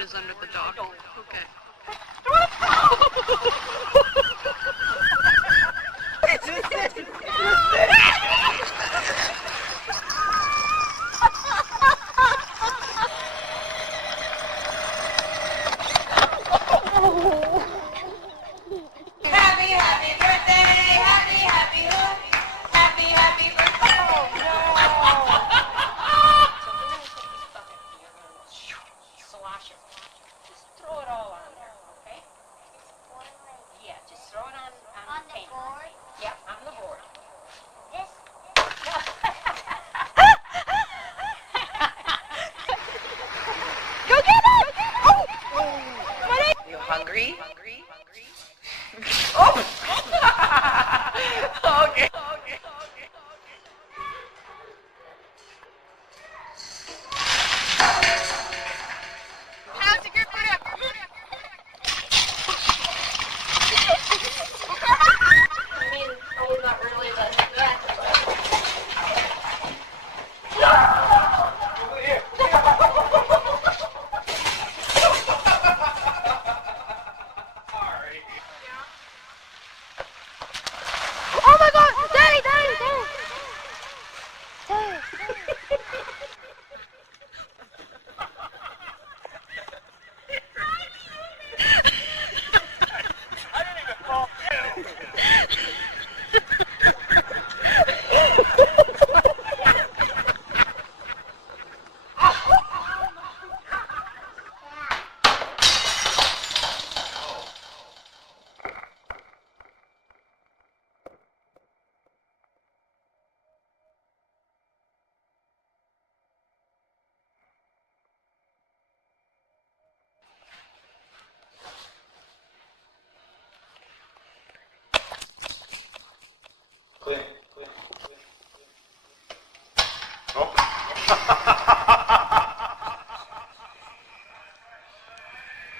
heart is under the dock. Okay. Happy birthday, happy birthday. Slosh it. Just throw it all on there, okay? Yeah, just throw it on the paint. Board? Yeah, on the board. This? Go get it! Oh! You hungry? Oh! Okay. How's it good for you? I mean, not really, but yeah. Oh my god! Daddy!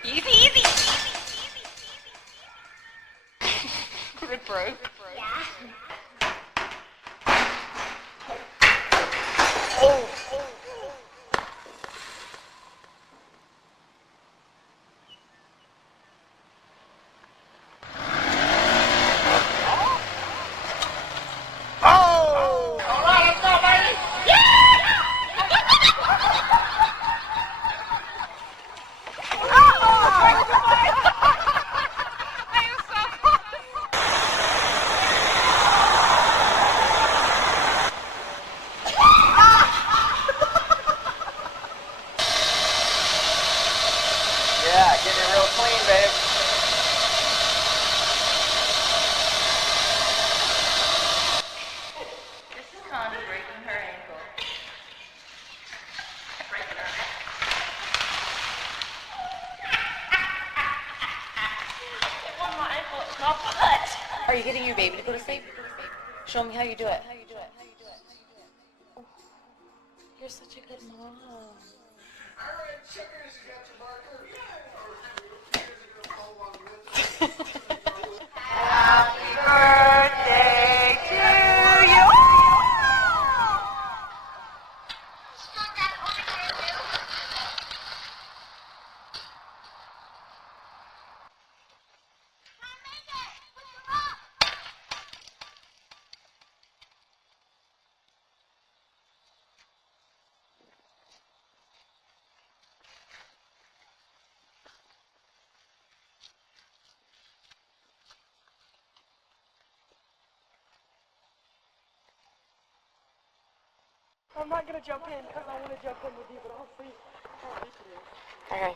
Easy. It broke. Yeah, getting it real clean, babe. This is Connie breaking her ankle. Breaking her neck. Well, my ankle is not butt. Are you getting your baby to go to sleep? Show me how you do it. You're such a good mom. Happy birthday to you. I'm not gonna jump in because I want to jump in with you, but I'll see how deep it is. Okay.